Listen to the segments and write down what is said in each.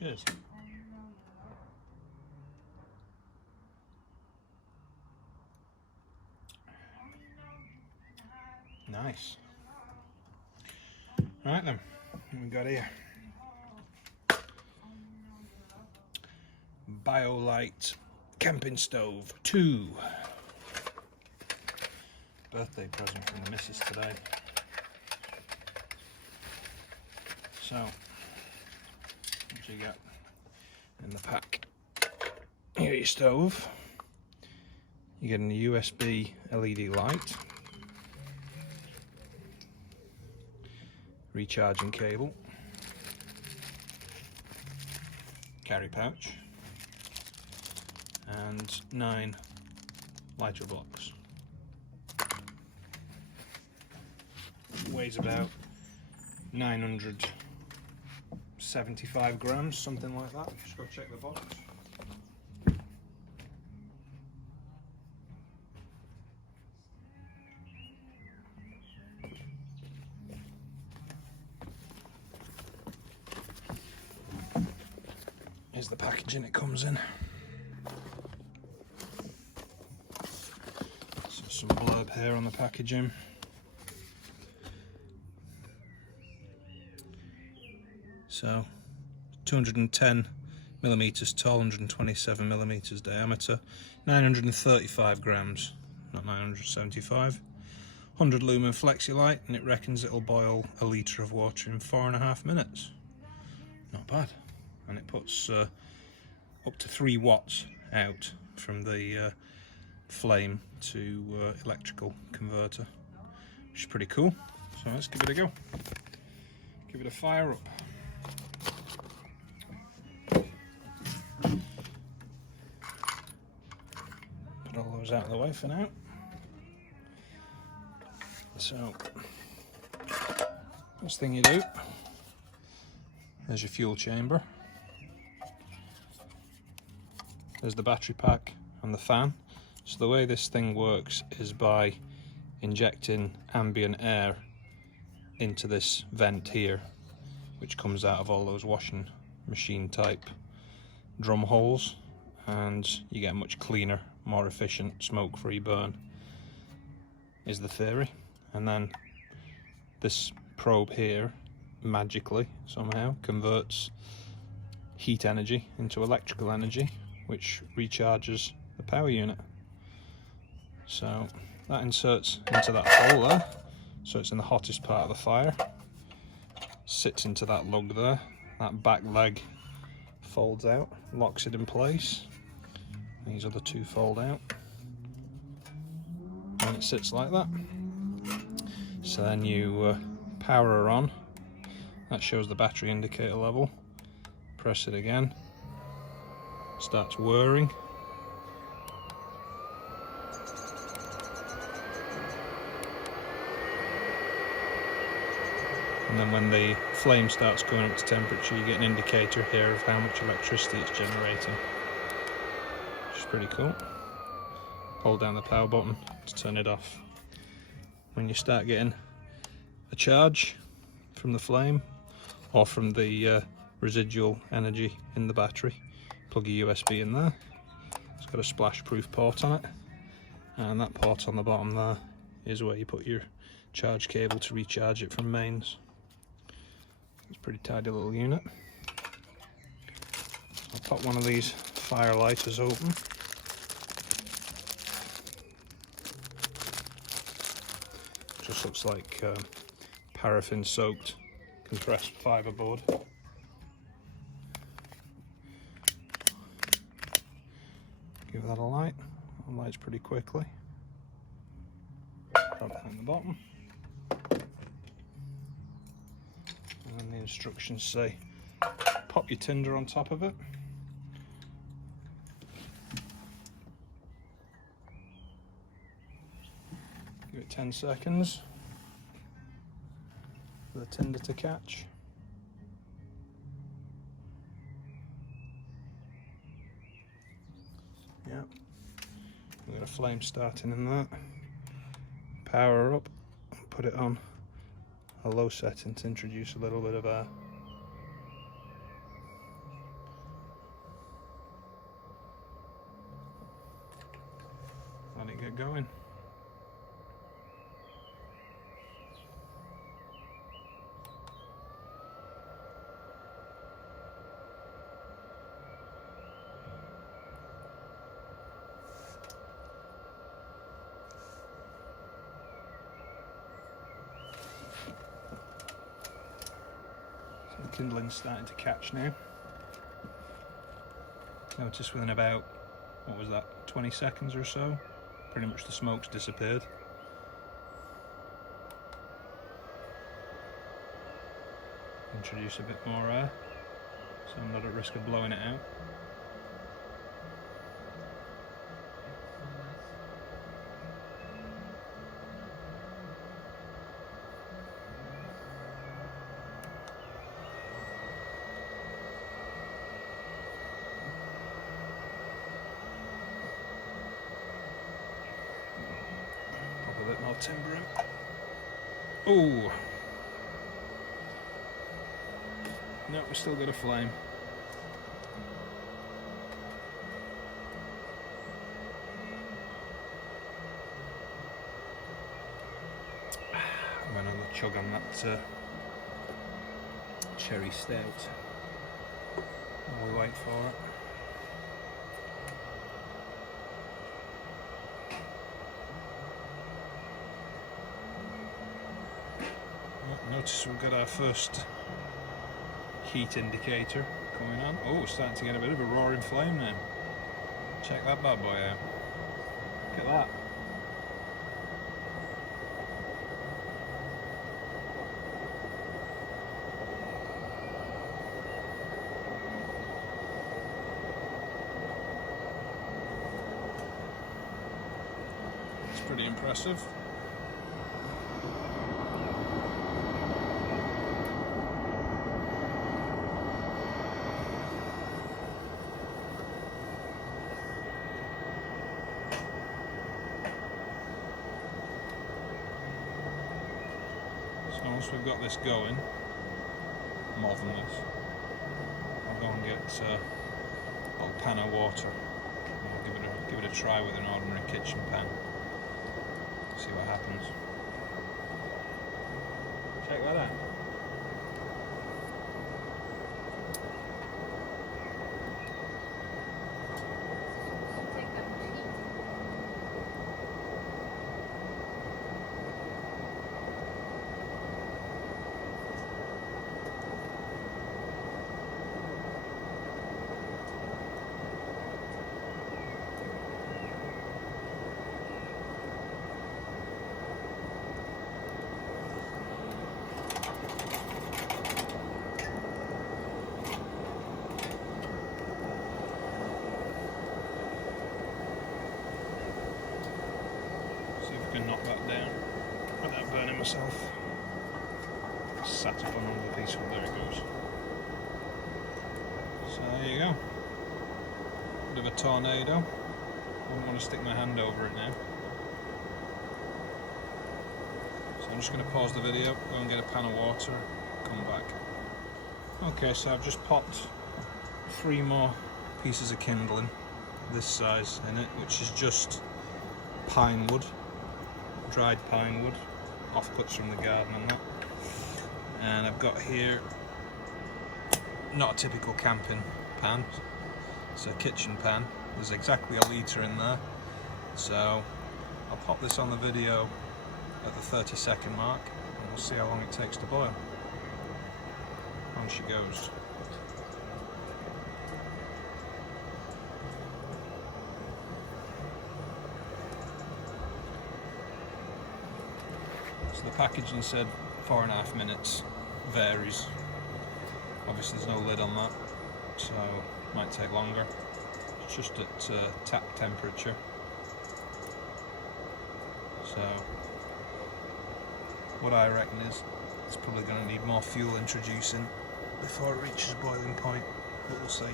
Cheers. Nice. Right then, what we got here? BioLite CampStove 2. Birthday present from the missus today. So, what you get in the pack? You get your stove. You get a USB LED light. Recharging cable. Carry pouch. And 9 lighter blocks. Weighs about 975 grams, something like that. Just go check the box. Here's the packaging it comes in. So some blurb here on the packaging. So 210 millimeters tall, 127 millimeters diameter, 935 grams, not 975. 100 lumen flexi-light, and it reckons it'll boil a litre of water in 4.5 minutes. Not bad. And it puts up to 3 watts out from the flame to electrical converter, which is pretty cool. So let's give it a go. Give it a fire up. Put all those out of the way for now. So, first thing you do, there's your fuel chamber. There's the battery pack and the fan. So the way this thing works is by injecting ambient air into this vent here, which comes out of all those washing machine type drum holes, and you get a much cleaner, more efficient smoke-free burn, is the theory. And then this probe here magically somehow converts heat energy into electrical energy, which recharges the power unit. So that inserts into that hole there, so it's in the hottest part of the fire, sits into that lug there, that back leg folds out, locks it in place, these other two fold out, and it sits like that. So then you power her on, that shows the battery indicator level, press it again, starts whirring, and then when the flame starts going up to temperature, you get an indicator here of how much electricity it's generating, which is pretty cool. Hold down the power button to turn it off. When you start getting a charge from the flame or from the residual energy in the battery, plug a USB in there. It's got a splash proof port on it, and that port on the bottom there is where you put your charge cable to recharge it from mains. It's a pretty tidy little unit. I'll pop one of these fire lighters open. Just looks like paraffin soaked compressed fibre board. Give that a light. It lights pretty quickly. Drop that in the bottom. And then the instructions say pop your tinder on top of it. Give it 10 seconds for the tinder to catch. Yep, we've got a flame starting in that. Power her up, put it on a low setting to introduce a little bit of air. going. So the kindling's starting to catch now. Notice within about, what was that, 20 seconds or so, pretty much the smoke's disappeared. Introduce a bit more air, so I'm not at risk of blowing it out. Pop a bit more timber in. Ooh! No, we still got a flame. I'm another chug on that cherry stout while we wait for it. Notice we've got our first heat indicator coming on. Oh, starting to get a bit of a roaring flame now. Check that bad boy out. Look at that. It's pretty impressive. So once we've got this going, more than this, I'll go and get a little pan of water. I'll give it a try with an ordinary kitchen pan. See what happens. Check that out. Can knock that down without burning myself. Sat up on another piece of, there it goes. So there you go. Bit of a tornado. Wouldn't want to stick my hand over it now. So I'm just going to pause the video, go and get a pan of water, come back. Okay, so I've just popped 3 more pieces of kindling this size in it, which is just pine wood. Dried pine wood, offcuts from the garden and that. And I've got here, not a typical camping pan, it's a kitchen pan. There's exactly a litre in there. So I'll pop this on the video at the 30-second mark and we'll see how long it takes to boil. On she goes. So the packaging said 4.5 minutes, varies. Obviously there's no lid on that, so it might take longer. It's just at tap temperature. So what I reckon is it's probably going to need more fuel introducing before it reaches boiling point, but we'll see.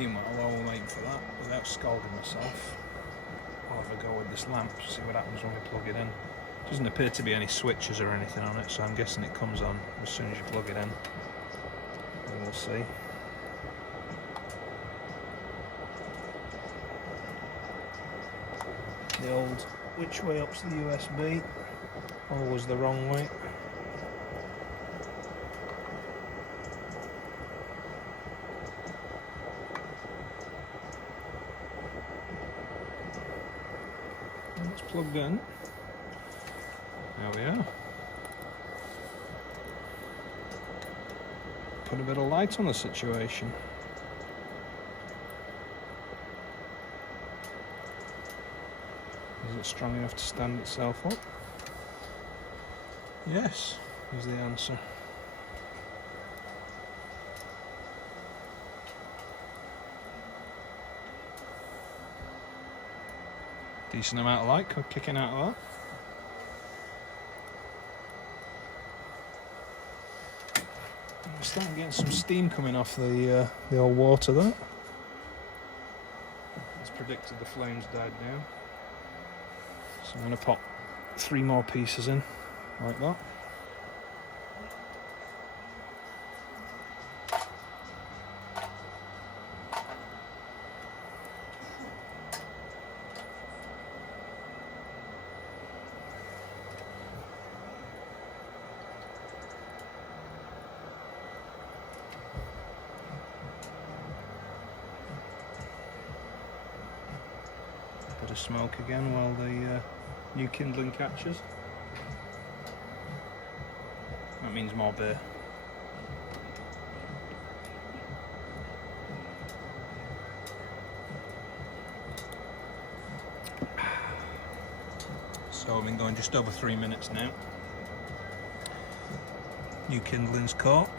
Meanwhile, while we're waiting for that, without scalding myself, I'll have a go with this lamp, see what happens when we plug it in. Doesn't appear to be any switches or anything on it, so I'm guessing it comes on as soon as you plug it in. And we'll see. The old which way up's the USB? Always the wrong way. It's plugged in. There we are. Put a bit of light on the situation. Is it strong enough to stand itself up? Yes, is the answer. Decent amount of light kicking out of that. We're starting getting some steam coming off the old water there. As predicted, the flames died down. So I'm going to pop 3 more pieces in, like that. Bit of smoke again while the new kindling catches. That means more beer. So I've been going just over 3 minutes now. New kindling's caught.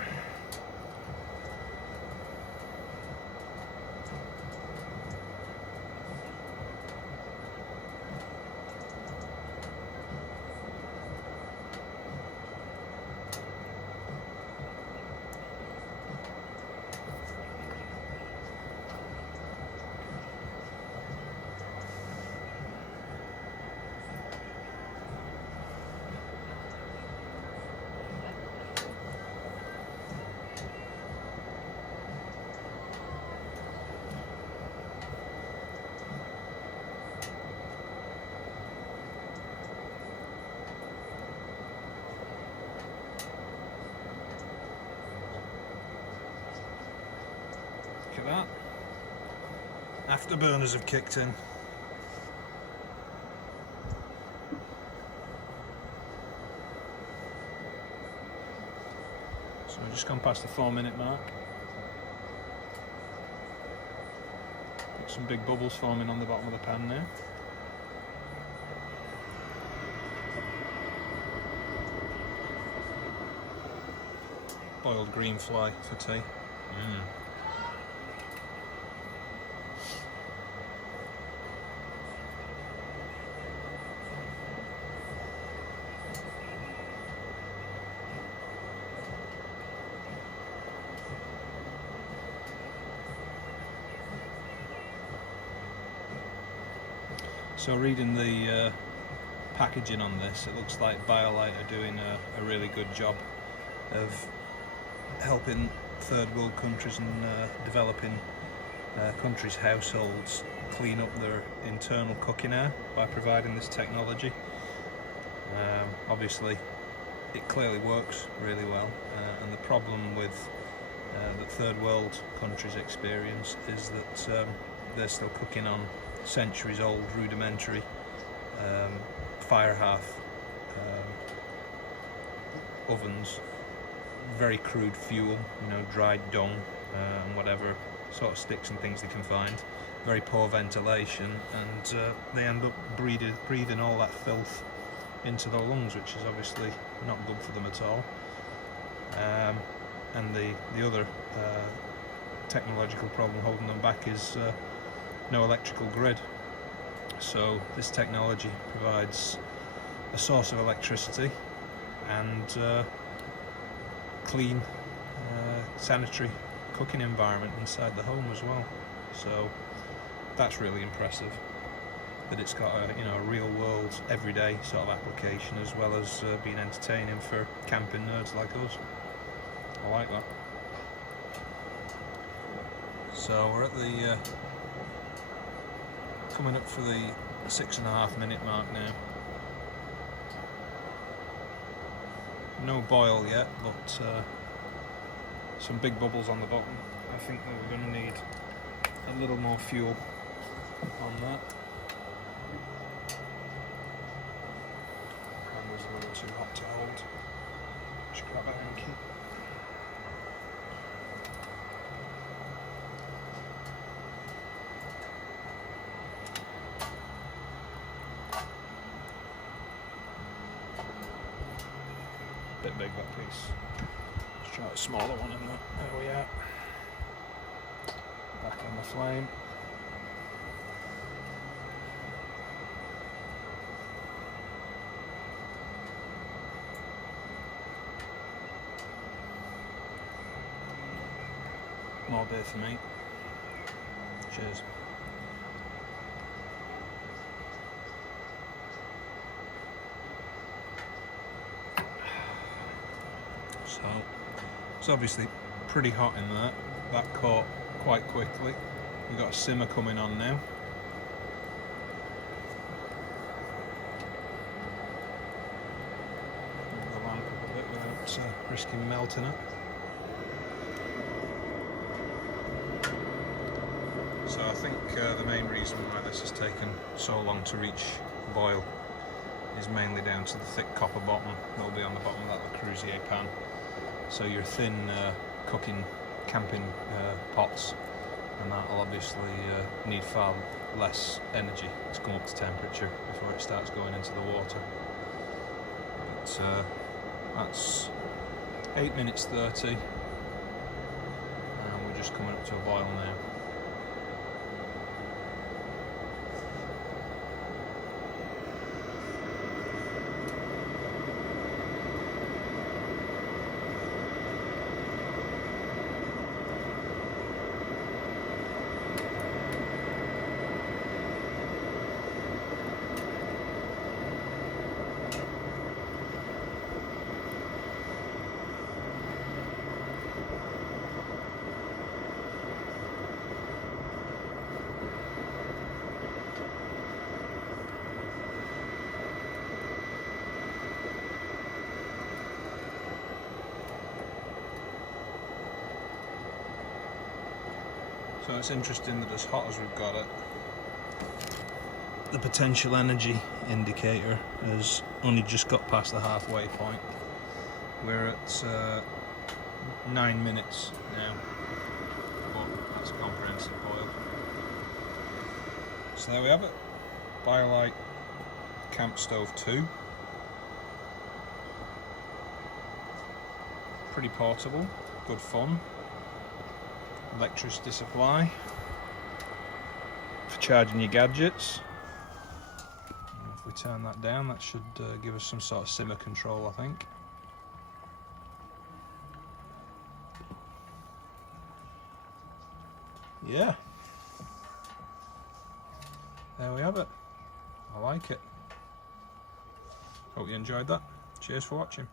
Look at that. Afterburners have kicked in. So we've just gone past the 4-minute mark. Got some big bubbles forming on the bottom of the pan now. Boiled green fly for tea. So reading the packaging on this, it looks like BioLite are doing a really good job of helping third world countries and developing countries' households clean up their internal cooking air by providing this technology. Obviously it clearly works really well, and the problem with that third world countries experience is that they're still cooking on centuries old rudimentary fire hearth ovens, very crude fuel, dried dung and whatever sort of sticks and things they can find, very poor ventilation, and they end up breathing all that filth into their lungs, which is obviously not good for them at all. And the other technological problem holding them back is no electrical grid. So this technology provides a source of electricity and clean sanitary cooking environment inside the home as well. So that's really impressive, that it's got a, you know, a real world, everyday sort of application, as well as being entertaining for camping nerds like us. I like that. So we're at the coming up for the 6.5 minute mark now. No boil yet, but some big bubbles on the bottom. I think that we're going to need a little more fuel on that. And there's a little too hot to hold. Just grab a hanky. Bit big, that piece. Let's try a smaller one in there. There we are. Back on the flame. More beer for me. Cheers. So, it's obviously pretty hot in there. That caught quite quickly. We've got a simmer coming on now. Move the lamp up a bit without risking melting it. So I think the main reason why this has taken so long to reach boil is mainly down to the thick copper bottom that will be on the bottom of that Le Creuset pan. So your thin cooking camping pots, and that will obviously need far less energy to come up to temperature before it starts going into the water. But that's 8 minutes 30, and we're just coming up to a boil now. So it's interesting that as hot as we've got it, the potential energy indicator has only just got past the halfway point. We're at 9 minutes now, but that's a comprehensive boil. So there we have it, BioLite CampStove 2. Pretty portable, good fun. Electricity supply for charging your gadgets. And if we turn that down, that should give us some sort of simmer control, I think. Yeah, there we have it. I like it. Hope you enjoyed that. Cheers for watching.